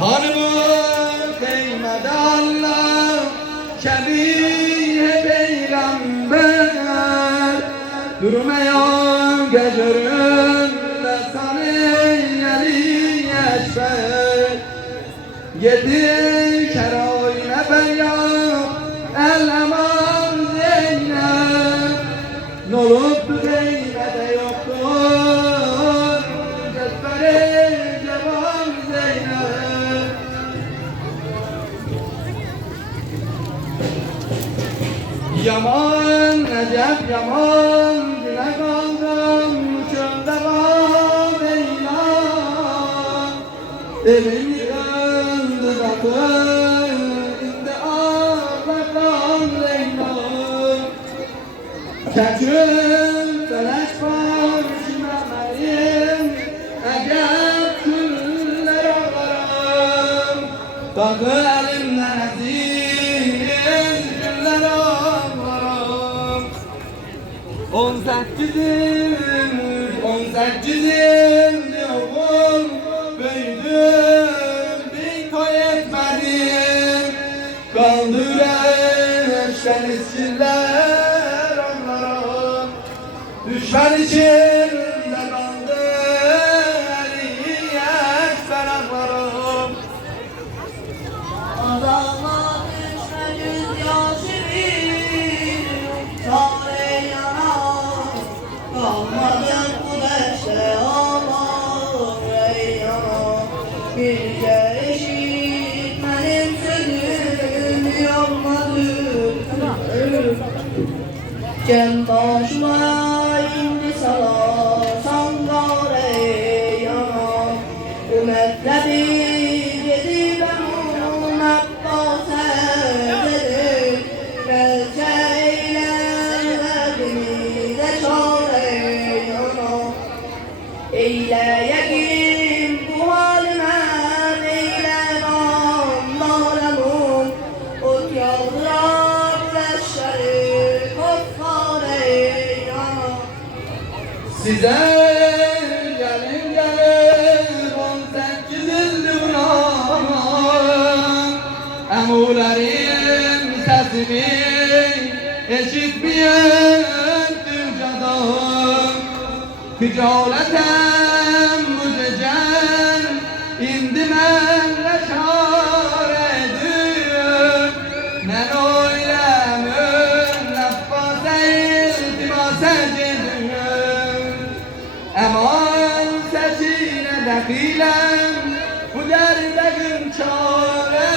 Hanımı değmedi Allah, şebih peygamber. Durmayan gecelerinde saniyeli eşber. Yedi şeroyne beyan, el eman Zeynep. Noluptu Zeynep'e yoktur, cezbere cevan Zeynep. Yaman, Necep yaman, dile kaldım, çölde var Leyla. Evin yıkıldı zatı, indi ağlardan Leyla. Keçim, feleş var, şimemelim, eğer küller ağlarım. Dağı elimden ezin, güller ağlarım. 18'im yavrum, büyüdüm, bir toy etmedim. Kaldır eşten işçiler onlara, düşman içinde kaldı eliyet ferahlarım. Adama düşme yüz yaşı bir çare yana. Kalmadım bu deşte aman reyana. Bir kere işitmenin sözünü yapmadım. Cem başıma indi salasan gare yana. Ümetleri gidip emunet bahsederim. Gelse eylemlerimi de çare yana. Eyle yakin bu halime, eyle namlarımın. Ot yavrum leşleri koffare yana. Size gelin gelin 18 yıldır ulan, emulerin sesini eşitmeyen dünyadan. Hicaletem bu gece indi mənle çare edin. Men oylemim nefase iltimase gidin. Eman seçine dakilem, bu derdegin çare.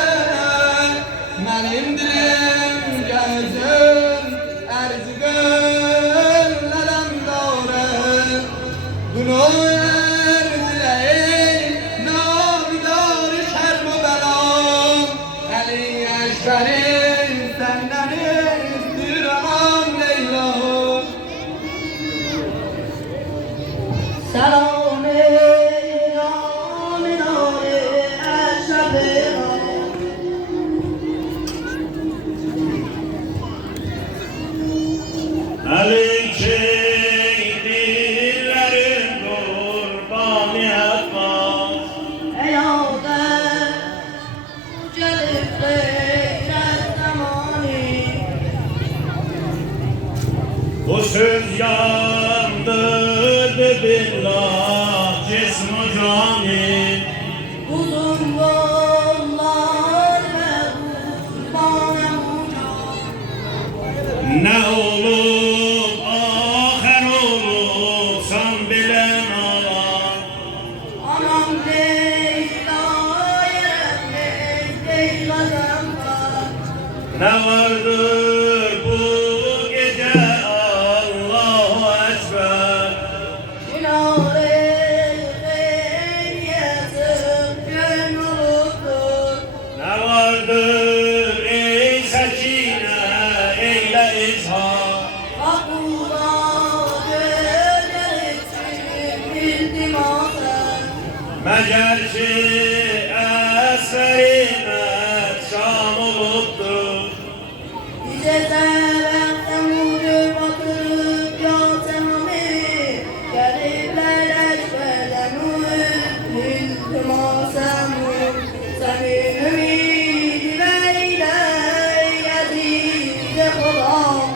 Benim dilim gözüm erzi gönlem doğru. Bunu erdileyin namidar şerm ve belam. Eli eşverin senden istir aman Leyla. Selam ey aminare eşrefina. Elin çektilerin kurban yatmaz. Ey Adem gelip gayret zamanı. Bu söz yandırdı billah cism-i cani. Uzun yollar ve kurbanım can. Ne olup ahir olupsan bilen alan. Anam Leyla yeretmek Leyla zamlar. Ne vardır bu gece Allahu Ekber. Günahı eylesin gönlüdür. Ne vardır ey sekine eyle izhar. Akula gönderirsin iltimatı. Mecerci eserime şam oluptur. خدا